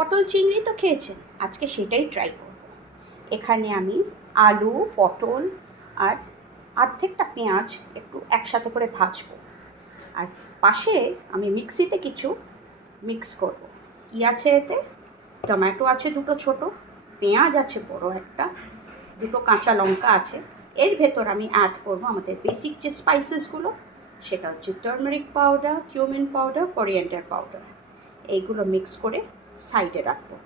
পটল চিংড়ি তো খেয়েছেন, আজকে সেটাই ট্রাই করব। এখানে আমি আলু, পটল আর অর্ধেকটা পেঁয়াজ একটু একসাথে করে ভাজবো। আর পাশে আমি মিক্সিতে কিছু মিক্স করব। কি আছে এতে? টমেটো আছে দুটো ছোট, পেঁয়াজ আছে বড় একটা, দুটো কাঁচা লঙ্কা আছে। এর ভেতর আমি অ্যাড করব আমাদের বেসিক যে স্পাইসেসগুলো, সেটা হচ্ছে turmeric powder, cumin powder, coriander powder. এইগুলো মিক্স করে সাইডে রাখবো।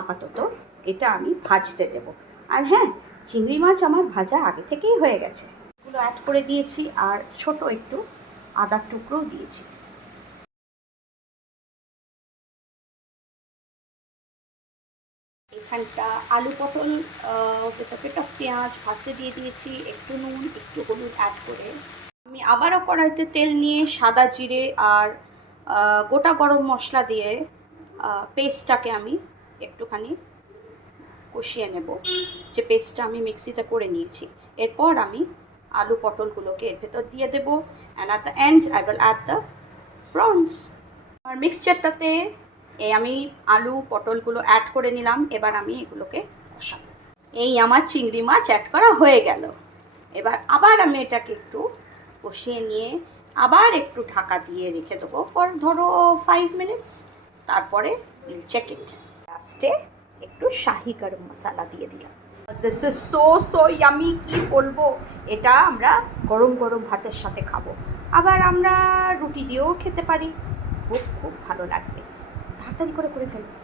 আপাতত এটা আমি ভাজতে দেব। আর হ্যাঁ, চিংড়ি মাছ আমার ভাজা আগে থেকেই হয়ে গেছে। এগুলো অ্যাড করে দিয়েছি আর ছোট একটু আদার টুকরোও দিয়েছি। এখানটা আলু পটল ভেতরটা পেঁয়াজ ভাজতে দিয়ে দিয়েছি, একটু নুন একটু হলুদ অ্যাড করে আমি আবারও কড়াইতে তেল নিয়ে সাদা জিরে আর গোটা গরম মশলা দিয়ে পেস্টটাকে আমি একটুখানি কষিয়ে নেব, যে পেস্টটা আমি মিক্সিতে করে নিয়েছি। এরপর আমি আলু পটলগুলোকে এর ভেতর দিয়ে দেবো, and at the end I will add the prawns. আমার মিক্সচারটাতে আমি আলু পটলগুলো অ্যাড করে নিলাম। এবার আমি এগুলোকে কষাবো। এই আমার চিংড়ি মাছ অ্যাড করা হয়ে গেল। এবার আবার আমি এটাকে একটু কষিয়ে নিয়ে আবার একটু ঢাকা দিয়ে রেখে দেবো ফর ধরো 5 মিনিটস। তারপরে উইল চেক ইট। লাস্টে একটু শাহি গরম মশলা দিয়ে দিলাম। দিস ইজ সো ইয়ামি, কি বলবো। এটা আমরা গরম গরম ভাতের সাথে খাবো, আবার আমরা রুটি দিয়েও খেতে পারি। খুব খুব ভালো লাগবে। তাড়াতাড়ি করে ফেলবো।